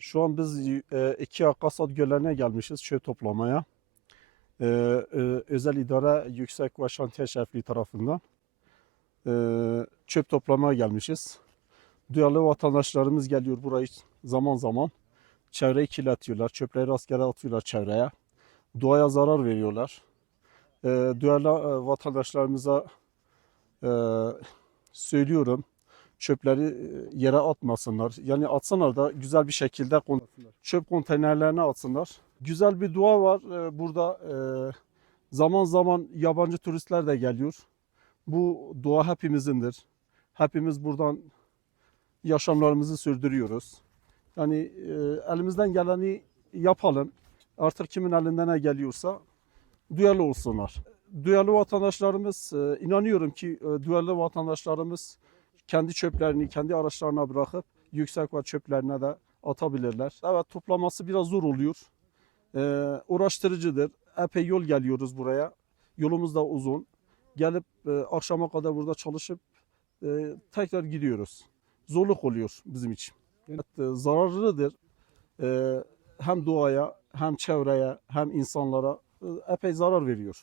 Şu an biz e, iki Akasat Göllerine gelmişiz çöp toplamaya. E, e, özel idare yüksek ve şantiye şefliği tarafından e, çöp toplamaya gelmişiz. Duyarlı vatandaşlarımız geliyor burayı zaman zaman. Çevreyi kirletiyorlar, çöpleri rastgele atıyorlar çevreye. Doğaya zarar veriyorlar. E, duyarlı e, vatandaşlarımıza e, söylüyorum çöpleri e, yere atmasınlar. Yani atsalar da güzel bir şekilde çöp konteynerlerine atsınlar. Güzel bir dua var e, burada. e, Zaman zaman yabancı turistler de geliyor. Bu dua hepimizindir. Hepimiz buradan yaşamlarımızı sürdürüyoruz. Yani elimizden geleni yapalım. Artık kimin elinden ne geliyorsa duyarlı olsunlar. Duyarlı vatandaşlarımız, inanıyorum ki duyarlı vatandaşlarımız kendi çöplerini kendi araçlarına bırakıp yüksek ve çöplerine de atabilirler. Evet toplaması biraz zor oluyor. Ee, uğraştırıcıdır. Epey yol geliyoruz buraya. Yolumuz da uzun. Gelip e, akşama kadar burada çalışıp e, tekrar gidiyoruz. Zorluk oluyor bizim için. Evet, e, zararlıdır. E, hem doğaya hem çevreye hem insanlara e, epey zarar veriyor.